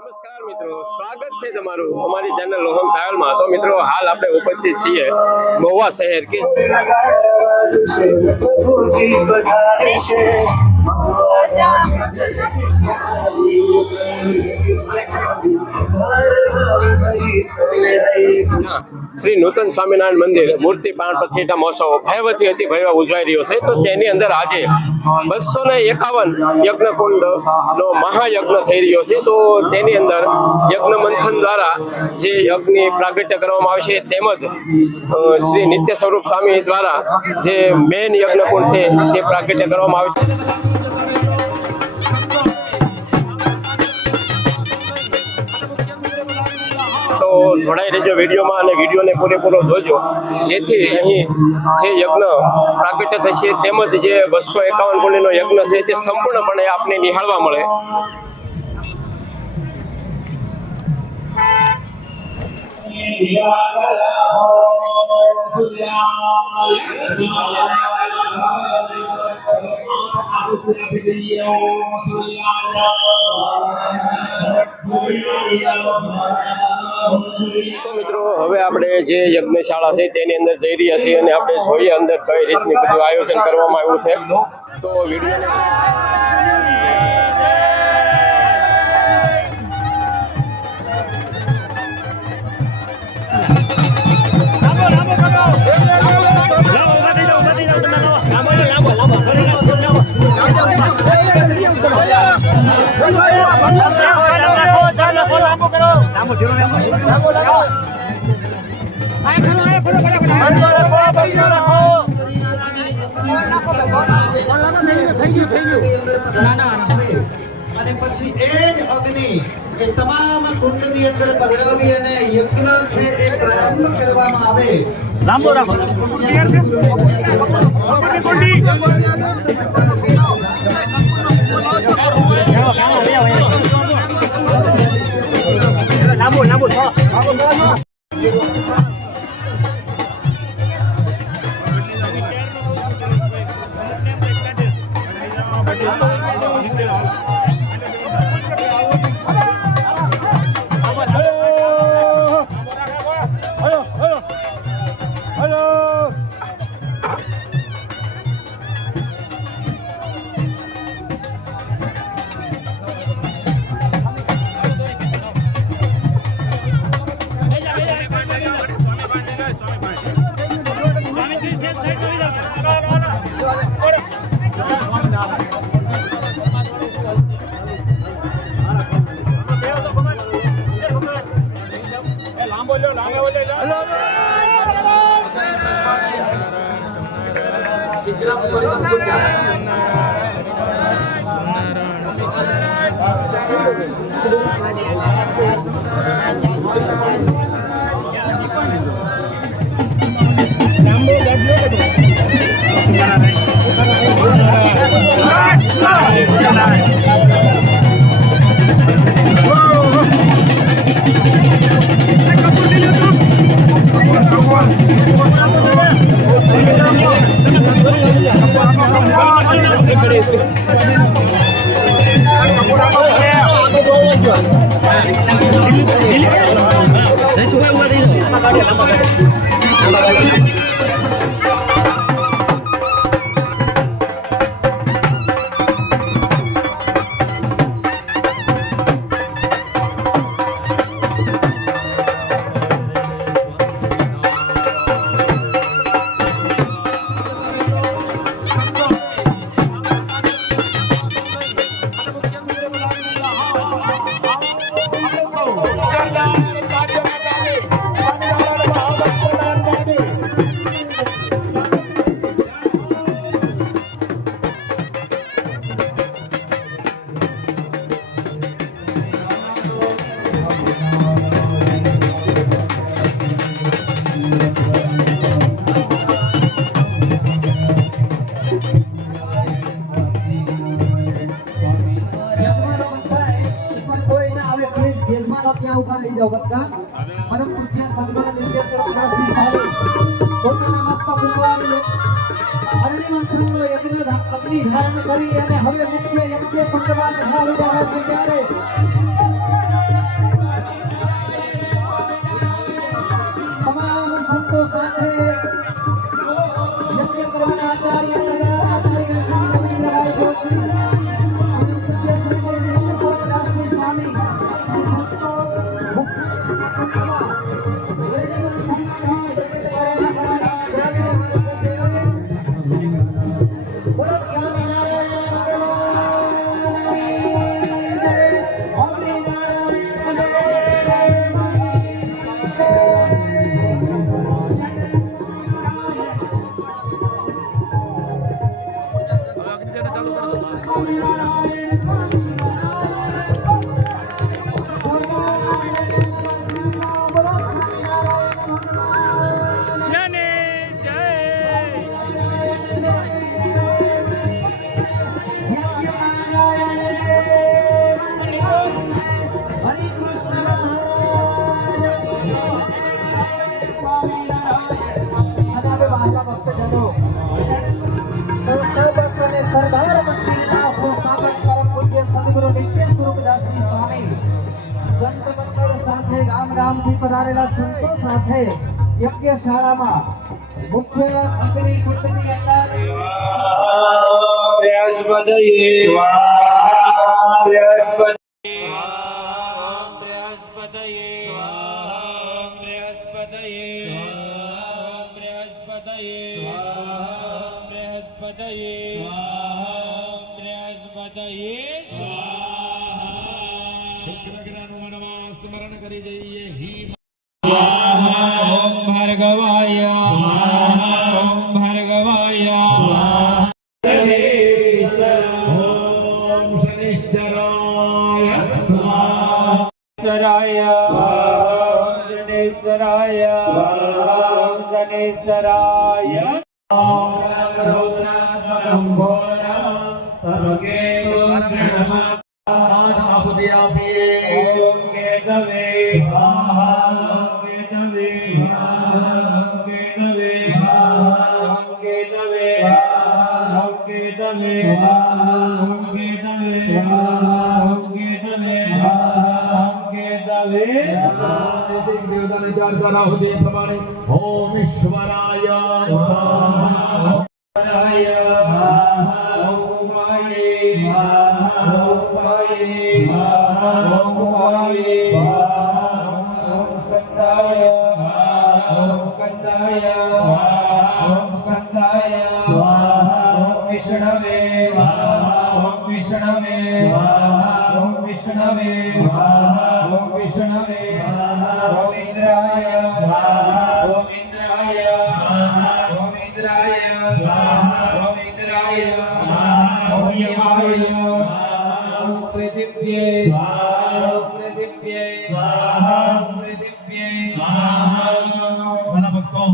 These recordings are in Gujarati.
નમસ્કાર મિત્રો, સ્વાગત છે તમારું અમારી ચેનલ લોહમ ટ્રાવેલમાં। તો મિત્રો હાલ આપણે ઉપસ્થિત છીએ મહુવા શહેર કે શ્રી નૂતન સ્વામિનારાયણ મંદિર મૂર્તિ પ્રાણ પ્રતિષ્ઠા મહોત્સવ ભયવતી અતિ ભવ્ય ઉજવાઈ રહ્યો છે। તો તેની અંદર આજે 251 યજ્ઞકુંડ નો મહાયજ્ઞ થઈ રહ્યો છે। તો તેની અંદર યજ્ઞ મંથન દ્વારા જે યજ્ઞ પ્રાગટ્ય કરવામાં આવશે તેમજ શ્રી નિત્ય સ્વરૂપ સ્વામી દ્વારા જે મેન યજ્ઞકુંડ છે તે પ્રાગટ્ય કરવામાં આવશે। તો જોડાઈ રહેજો વિડીયોમાં અને વિડીયોને પૂરેપૂરો જોજો, જેથી અહીં જે યજ્ઞ પ્રાગટ્ય થશે તેમજ જે 251 કુંડનો યજ્ઞ છે તે સંપૂર્ણપણે આપને નિહાળવા મળે। તો મિત્રો હવે આપણે જે યજ્ઞશાળા છે તેની અંદર જઈ રહ્યા છીએ અને આપણે જોઈએ અંદર કઈ રીતની બધું આયોજન કરવામાં આવ્યું છે। તો વિડીયોને અને પછી એ જ અગ્નિ એ તમામ કુંડની અંદર પધરાવી અને યજ્ઞ છે એ પ્રારંભ કરવામાં આવે। લાંબો રાખો ત્યાં ઉભા રહી જાઓ બધા. પરમ પૂજ્ય સદગુરુ નિત્યેશ્વર દાસજી સ્વામી પોતાના મસ્તક ઉપર અરણીમાં ફૂલનો યજ્ઞ અગ્નિ ધારણ કરી અને હવે મુખ્ય યજ્ઞ કુંડમાં ધરાવી રહ્યા છે ત્યારે તમામ સંતો સાથે યજ્ઞ કરવાના આચાર્ય શ્રી રવિન્દ્રભાઈ જોશી અને પૂજ્ય સદગુરુ નિત્યેશ્વર દાસજી સ્વામી અને સંતો બોલો સ્વામિનારાયણ સંસ્થાપક અને સરદાર મંદિરના સંસ્થાપક પરમ પૂજ્ય સદગુરુ નિત્યેશ્વર દાસજી સ્વામી સંત મંડળ સાથે ગામ ગામથી પધારેલા સંતો સાથે યજ્ઞશાળામાં મુખ્ય અગ્નિ કુંડની અંદર બૃહસ્પતયે સ્વાહા બૃહસ્પતયે સ્મરણ કરી જઈએ ઓમ ભાર્ગવાય ઓમ ભાર્ગવાય ઓમ શનિશ્ચરાય શનિશ્ચરાય શનિશ્ચરાય શનિશ્ચરાય ઓમ રુદ્રાત્મનં ઘોરં સર્વકેતુ પ્रणમઃ આહુતિ આપીએ ઓમ કેતવે સ્વાહા ઓમ કેતવે સ્વાહા ઓમ કેતવે સ્વાહા ઓમ કેતવે સ્વાહા ઓમ કેતવે સ્વાહા ઓમ કેતવે સ્વાહા ઓમ કેતવે સ્વાહા ઓમ કેતવે સ્વાહા દેવતાને ચાર ચાર આહુતિ પ્રમાણે ઓમ ઈશ્વરાય સ્વાહા ઓમ ઈશ્વરાય સ્વાહા ઓમ વાયે સ્વાહા ઓમ વાયે સ્વાહા ઓમ વાયે સ્વાહા ઓમ સંતાય સ્વાહા ઓમ સંતાય સ્વાહા ઓમ સંતાય સ્વાહા ઓમ વિષ્ણવે સ્વાહા ઓમ વિષ્ણવે સ્વાહા ઓમ વિષ્ણવે સ્વાહા ઓમ વિષ્ણવે સ્વાહા ઓમ ઇન્દ્રાય સ્વાહા ઓમ ઇન્દ્રાય સ્વાહા ઓમ ઇન્દ્રાય સ્વાહા ઓમ ઇન્દ્રાય સ્વાહા ઓમ યમાય ઓમ પૃથિવ્યે સ્વાહા ઓમ પૃથિવ્યે સ્વાહા ઓમ પૃથિવ્યે સ્વાહા ઘણા ભક્તો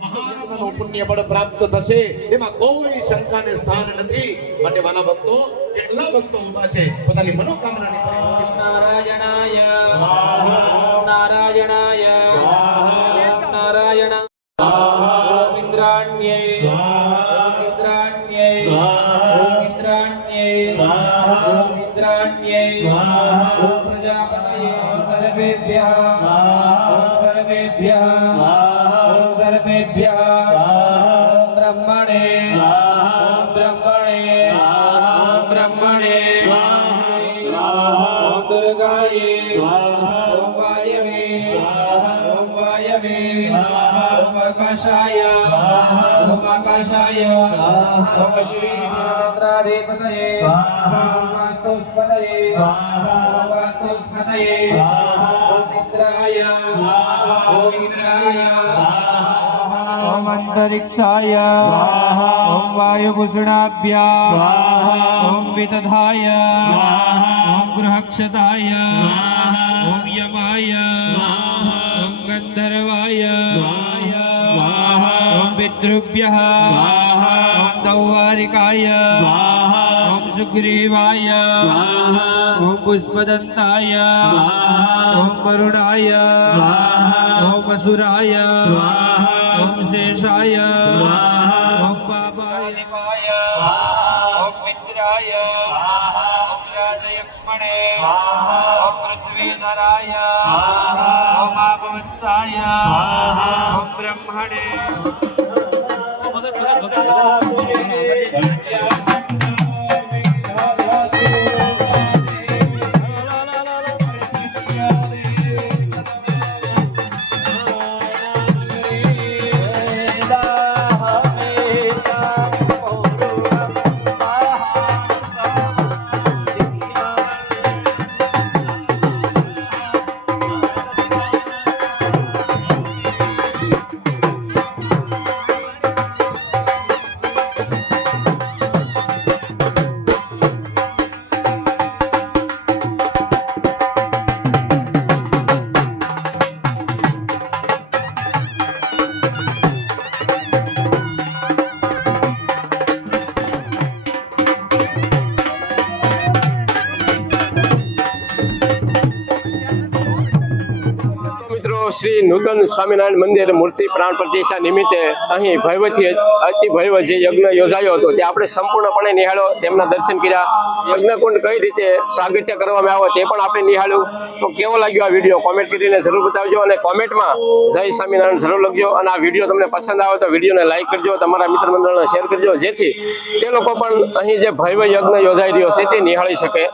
મહારાજનું પુણ્ય બળ પ્રાપ્ત થશે એમાં કોઈ શંકાને સ્થાન નથી માટે વાલા ભક્તો જેટલા ભક્તો ઊભા છે પોતાની મનોકામનાની પરિપૂર્તિ નારાયણાય સ્વાહા નારાયણાય સ્વાહા નારાયણ સ્વાહા ઇન્દ્રાણ્યે સ્વાહા ઇન્દ્રાણ્યે સ્વાહા ઇન્દ્રાણ્યે સ્વાહા ઇન્દ્રાણ્યે સ્વાહા પ્રજાપતये સર્વેભ્યઃ સ્વાહા સર્વેભ્યઃ સ્વાહા સર્વેભ્યઃ બ્રહ્મણે સ્વાહા બ્રહ્મણે સ્વાહા બ્રહ્મણે સ્વાહા ઓમ દુર્ગાય સ્વાહા ઓમ વાયવે સ્વાહા ઓમ વાયવે સ્વાહા ઓમ આકાશાય સ્વાહા ઓમ આકાશાય સ્વાહા ઓમ શ્રી ચંદ્રાધિપતये સ્વાહા ઓમ વાસ્તુસ્પતये સ્વાહા ઓમ વાસ્તુસ્પતये સ્વાહા ઓમ ઇન્દ્રાય સ્વાહા ઓમ ઇન્દ્રાય ઓમ અંતરિક્ષાય સ્વાહા ઓમ વાયુભૂષણાભ્યાં સ્વાહા ઓમ વિદધાય સ્વાહા ઓમ ગૃહક્ષતાય સ્વાહા ઓમ યમાય સ્વાહા ઓમ ગંધર્વાય સ્વાહા ઓમ પિતૃભ્યઃ સ્વાહા ઓમ દૌવારિકાય સ્વાહા ઓમ સુગ્રીવાય સ્વાહા ઓમ પુષ્પદંતાય ઓમ વરુણાય ઓમ અસુરાય ઓમ શેષાય ઓમ પાપાય ઓમ મિત્રાય ઓમ રાજયક્ષ્મણે ઓમ પૃથ્વીધરાય ઓમ આપવત્સાય ઓમ બ્રહ્મણે મિત્રો શ્રી નૂતન સ્વામિનારાયણ મંદિર મૂર્તિ પ્રાણ પ્રતિષ્ઠા નિમિત્તે અહીં ભયવથી અતિ ભયવ જે યજ્ઞ યોજાયો હતો તે આપણે સંપૂર્ણપણે નિહાળ્યો, તેમના દર્શન કર્યા, યજ્ઞકુંડ કઈ રીતે પ્રાગટ્ય કરવામાં આવે તે પણ આપણે નિહાળ્યું. તો કેવો લાગ્યો આ વિડીયો કોમેન્ટ કરીને જરૂર બતાવજો અને કોમેન્ટમાં જય સ્વામિનારાયણ જરૂર લખજો. અને આ વિડીયો તમને પસંદ આવે તો વિડીયોને લાઈક કરજો, તમારા મિત્ર મંડળને શેર કરજો, જેથી તે લોકો પણ અહીં જે ભયવ યજ્ઞ યોજાઈ રહ્યો છે તે નિહાળી શકે.